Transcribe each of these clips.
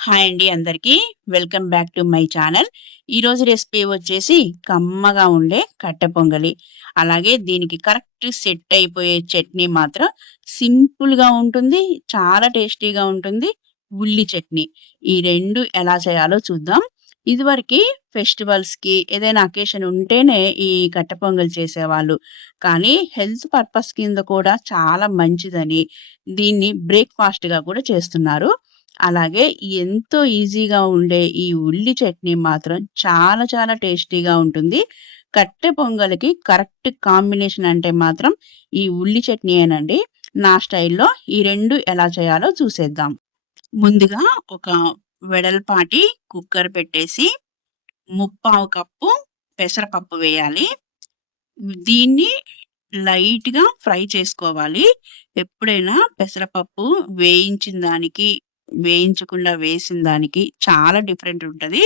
Hi అండి అందరికీ. Welcome back to my channel. ఈరోజు రెసిపీ వచ్చేసి కమ్మగా ఉండే కట్టె పొంగలి. అలాగే దీనికి కరెక్ట్ సెట్ అయిపోయే చట్నీ మాత్రం సింపుల్‌గా ఉంటుంది. చాలా టేస్టీగా ఉంటుంది. ఉల్లి చట్నీ. ఈ 2 ఎలా చేయాలో చూద్దాం. ఇదివరకి ఫెస్టివల్స్‌కి ఏదైనా అకేషన్ ఉంటేనే ఈ కట్టె పొంగల్ చేసేవాళ్ళు. కానీ హెల్త్ పర్పస్ కింద కూడా చాలా మంచిదని దీన్ని బ్రేక్‌ఫాస్ట్‌గా కూడా చేస్తున్నారు. అలాగే ఎంతో ఈజీగా ఉండే ఈ ఉల్లి చట్నీ మాత్రం చాలా చాలా టేస్టీగా ఉంటుంది. కట్టె పొంగల్‌కి కరెక్ట్ కాంబినేషన్ అంటే మాత్రం ఈ ఉల్లి చట్నీయేనండి. నా స్టైల్‌లో ఈ 2 ఎలా చేయాలో చూసేద్దాం. ముందుగా ఒక వెడల్పాటి కుక్కర్ పెట్టేసి ముప్పావు కప్పు పెసరపప్పు వేయాలి. దీన్ని లైట్‌గా ఫ్రై చేసుకోవాలి. ఎప్పుడైనా పెసరపప్పు వేయించిన దానికి, వేయించకుండా వేసిన దానికి చాలా డిఫరెంట్ ఉంటది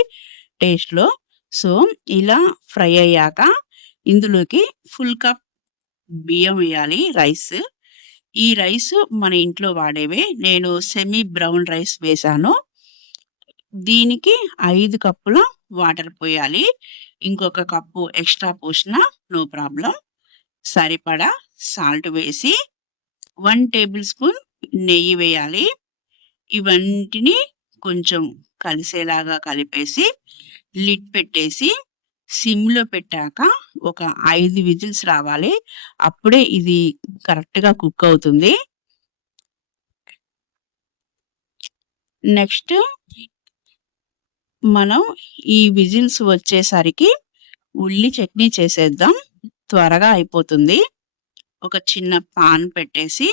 టేస్ట్‌లో. సో, ఇలా ఫ్రై అయ్యాక ఇందులోకి ఫుల్ కప్ బియ్యం వేయాలి రైస్. ఈ రైస్ మన ఇంట్లో వాడేవే. నేను సెమీ బ్రౌన్ రైస్ వేశాను. దీనికి 5 కప్పుల వాటర్ పోయాలి. ఇంకొక కప్పు ఎక్స్‌ట్రా పోసినా నో ప్రాబ్లమ్. సరిపడా సాల్ట్ వేసి 1 టేబుల్ స్పూన్ నెయ్యి వేయాలి. ఇవంటిని కొంచెం కలిసేలాగా కలిపేసి లిడ్ పెట్టేసి సిమ్‌లో పెట్టాక ఒక 5 విజిల్స్ రావాలి. అప్పుడే ఇది కరెక్ట్‌గా కుక్ అవుతుంది. నెక్స్ట్ మనం ఈ విజిల్స్ వచ్చేసరికి ఉల్లి చట్నీ చేసేద్దాం. త్వరగా అయిపోతుంది. ఒక చిన్న పాన్ పెట్టేసి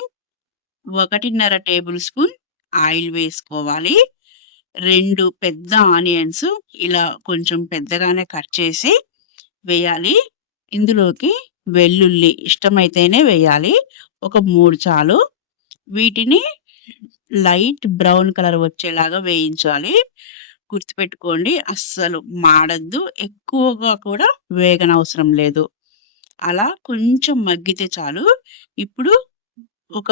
1.5 టేబుల్ స్పూన్ ఆయిల్ వేసుకోవాలి. 2 పెద్ద ఆనియన్స్ ఇలా కొంచెం పెద్దగానే కట్ చేసి వేయాలి. ఇందులోకి వెల్లుల్లి ఇష్టమైతేనే వేయాలి. ఒక 3 చాలు. వీటిని లైట్ బ్రౌన్ కలర్ వచ్చేలాగా వేయించాలి. గుర్తుపెట్టుకోండి అస్సలు మాడొద్దు. ఎక్కువగా కూడా వేగనవసరం లేదు. అలా కొంచెం మగ్గితే చాలు. ఇప్పుడు ఒక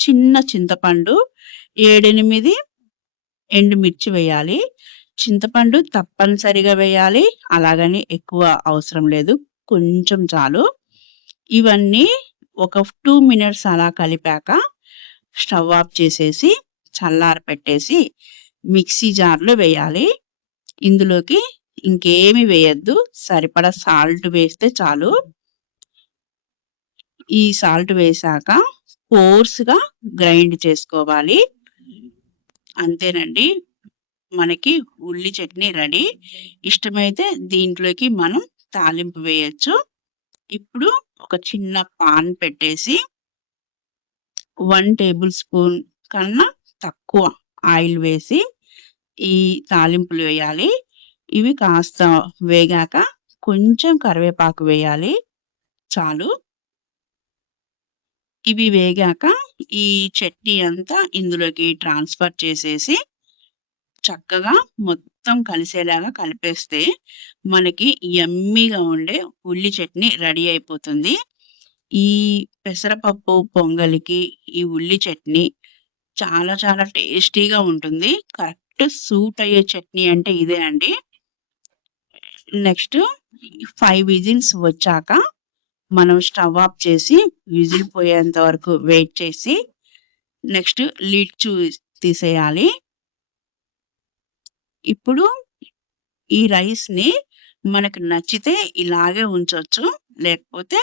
చిన్న చింతపండు, 7, 8 ఎండుమిర్చి వేయాలి. చింతపండు తప్పనిసరిగా వేయాలి. అలాగని ఎక్కువ అవసరం లేదు. కొంచెం చాలు. ఇవన్నీ ఒక 2 మినిట్స్ అలా కలిపాక స్టవ్ ఆఫ్ చేసేసి చల్లారపెట్టేసి మిక్సీ జార్‌లో వేయాలి. ఇందులోకి ఇంకేమి వేయొద్దు. సరిపడా సాల్ట్ వేస్తే చాలు. ఈ సాల్ట్ వేశాక కోర్స్‌గా గ్రైండ్ చేసుకోవాలి. అంతేనండి. మనకి ఉల్లి చట్నీ రెడీ. ఇష్టమైతే దీంట్లోకి మనం తాలింపు వేయొచ్చు. ఇప్పుడు ఒక చిన్న పాన్ పెట్టేసి 1 టేబుల్ స్పూన్ కన్నా తక్కువ ఆయిల్ వేసి ఈ తాలింపులు వేయాలి. ఇవి కాస్త వేగాక కొంచెం కరివేపాకు వేయాలి. చాలు. ఇవి వేగాక ఈ చట్నీ అంతా ఇందులోకి ట్రాన్స్‌ఫర్ చేసేసి చక్కగా మొత్తం కలిసేలాగా కలిపేస్తే మనకి యమ్మీగా ఉండే ఉల్లి చట్నీ రెడీ అయిపోతుంది. ఈ పెసరపప్పు పొంగలికి ఈ ఉల్లి చట్నీ చాలా చాలా టేస్టీగా ఉంటుంది. కరెక్ట్ సూట్ అయ్యే చట్నీ అంటే ఇదే అండి. నెక్స్ట్ 5 విజిల్స్ వచ్చాక మనం స్టవ్ ఆఫ్ చేసి విజిల్ పోయేంత వరకు వెయిట్ చేసి నెక్స్ట్ లిడ్ తీసేయాలి. ఇప్పుడు ఈ రైస్‌ని మనకు నచ్చితే ఇలాగే ఉంచొచ్చు. లేకపోతే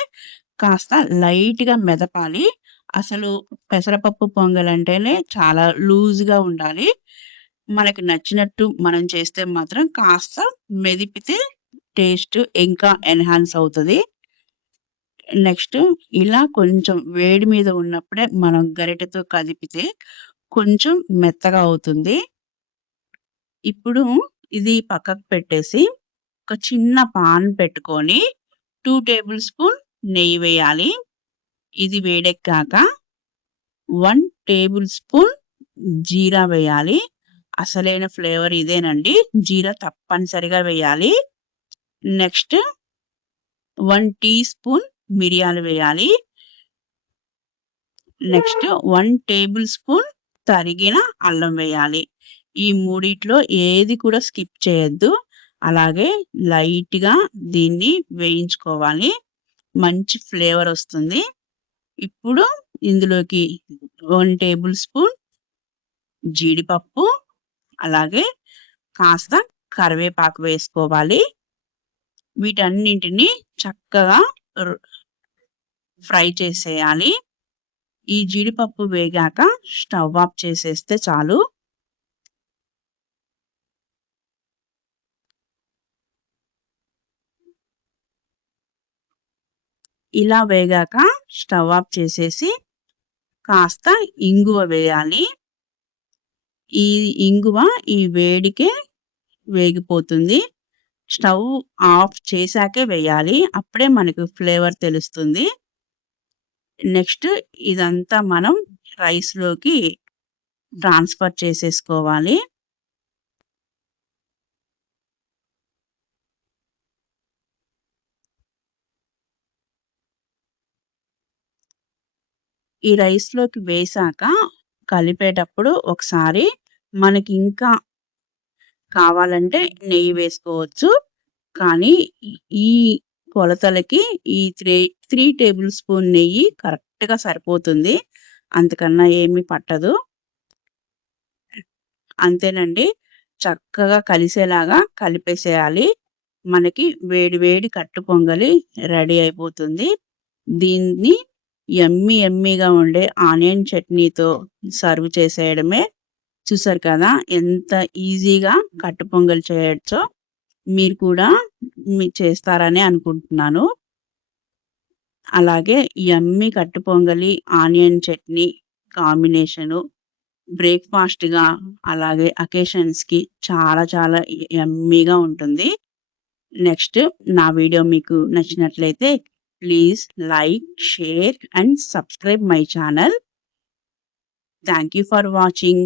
కాస్త లైట్‌గా మెదపాలి. అసలు పెసరపప్పు పొంగలంటేనే చాలా లూజ్‌గా ఉండాలి. మనకు నచ్చినట్టు మనం చేస్తే మాత్రం కాస్త మెదిపితే టేస్ట్ ఇంకా ఎన్హాన్స్ అవుతది. నెక్స్ట్ ఇలా కొంచెం వేడి మీద ఉన్నప్పుడే మనం గరిటెతో కదిపితే కొంచెం మెత్తగా అవుతుంది. ఇప్పుడు ఇది పక్కకు పెట్టేసి ఒక చిన్న పాన్ పెట్టుకొని 2 టేబుల్ స్పూన్ నెయ్యి వేయాలి. ఇది వేడెక్కాక 1 టేబుల్ స్పూన్ జీరా వేయాలి. అసలైన ఫ్లేవర్ ఇదేనండి. జీరా తప్పనిసరిగా వేయాలి. నెక్స్ట్ 1 టీ స్పూన్ మిరియాలు వేయాలి. నెక్స్ట్ 1 టేబుల్ స్పూన్ తరిగిన అల్లం వేయాలి. ఈ మూడిట్లో ఏది కూడా స్కిప్ చేయొద్దు. అలాగే లైట్‌గా దీన్ని వేయించుకోవాలి. మంచి ఫ్లేవర్ వస్తుంది. ఇప్పుడు ఇందులోకి 1 టేబుల్ స్పూన్ జీడిపప్పు, అలాగే కాస్త కరివేపాకు వేసుకోవాలి. వీటన్నింటిని చక్కగా ఫ్రై చేసేయాలి. ఈ జీడిపప్పు వేగాక స్టవ్ ఆఫ్ చేసేస్తే చాలు. ఇలా వేగాక స్టవ్ ఆఫ్ చేసేసి కాస్త ఇంగువ వేయాలి. ఈ ఇంగువ ఈ వేడికే వేగిపోతుంది. స్టవ్ ఆఫ్ చేశాకే వేయాలి. అప్పుడే మనకు ఫ్లేవర్ తెలుస్తుంది. నెక్స్ట్ ఇదంతా మనం రైస్‌లోకి ట్రాన్స్‌ఫర్ చేసేసుకోవాలి. ఈ రైస్‌లోకి వేశాక కలిపేటప్పుడు ఒకసారి మనకి ఇంకా కావాలంటే నెయ్యి వేసుకోవచ్చు. కానీ ఈ కొలతలకి ఈ 3 టేబుల్ స్పూన్ నెయ్యి కరెక్ట్‌గా సరిపోతుంది. అంతకన్నా ఏమీ పట్టదు. అంతేనండి. చక్కగా కలిసేలాగా కలిపేసేయాలి. మనకి వేడి వేడి కట్టు పొంగలి రెడీ అయిపోతుంది. దీన్ని యమ్మీగా ఉండే ఆనియన్ చట్నీతో సర్వ్ చేసేయడమే. చూసారు కదా! ఎంత ఈజీగా కట్టు పొంగల్ చేయొచ్చో. మీరు కూడా చేస్తారని అనుకుంటున్నాను. అలాగే యమ్మీ కట్టు పొంగలి, ఆనియన్ చట్నీ కాంబినేషను బ్రేక్‌ఫాస్ట్‌గా అలాగే అకేషన్స్‌కి చాలా చాలా యమ్మీగా ఉంటుంది. నెక్స్ట్ నా వీడియో మీకు నచ్చినట్లయితే please like, share and subscribe my channel. Thank you for watching.